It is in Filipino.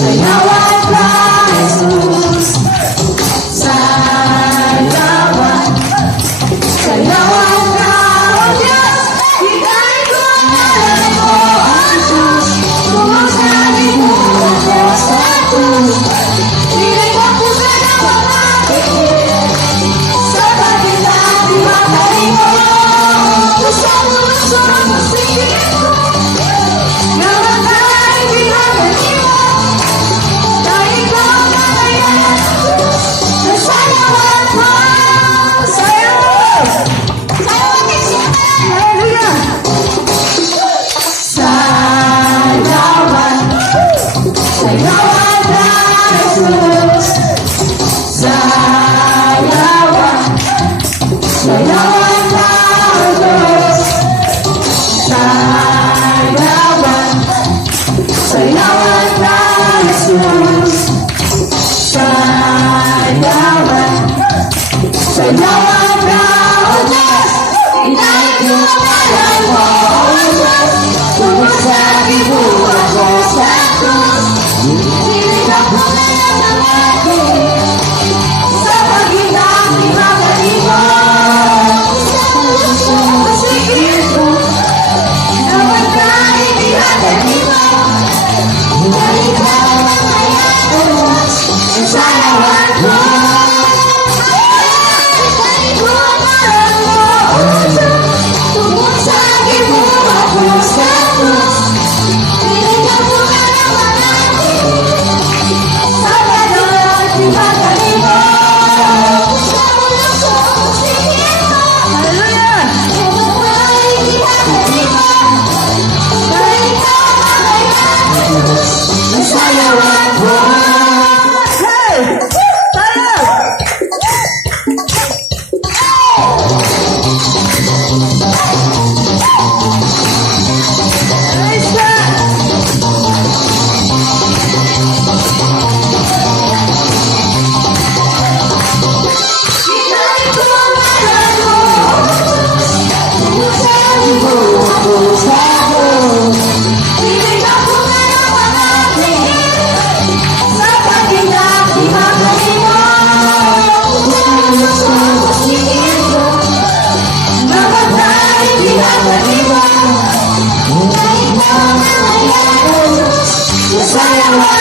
Sayawan ka, Jesus. Sayawan. Sayawan ka, oh Diyos. Ika'y kumalan mo ang Diyos. Sumasali mo ako sa Diyos. Piling ako sa naman sa kabilang matay mo. Gusto mo na sa masigit mo. Ngayon ay binabali mo. Dahil ko matayan. Nasayawan mo. Sayawan. Sayawan ka siya. Hallelujah. Sayawan. Sayawan ka, Jesus. Sayawan. Sayawan ka, Jesus. Sayawan. Sayawan ka, Jesus. Sayawan. Sayawan ka, oh Diyos. Inay kumalan mo, oh Diyos. Sumasabi mo ako sa krus. Piling ako na ng akin. Sa pagitan ni Magdali mo. Sa puso masigit mo. Naman ka ibinadali mo. Dahil ka matayan ko. Sayawan ko. Dahil kumalan mo, oh Diyos. Sumasabi mo ako sa krus. Piling ako na ng akin. Sa pagitan ni Magdali mo. Sa puso masigit mo. Hallelujah. Naman ka ibinadali mo. Dahil ka matayan ko. Sayawan ko. Hey! Sayaw! Praise God! Ika'y kumalan mo. Sumasabi mo ako sa krus. Piling ako na ng akin. Sa pagitan ni Magdali mo. Puso masigit mo. Namatay binabali mo. Dahil ka matayan ko. Sayawan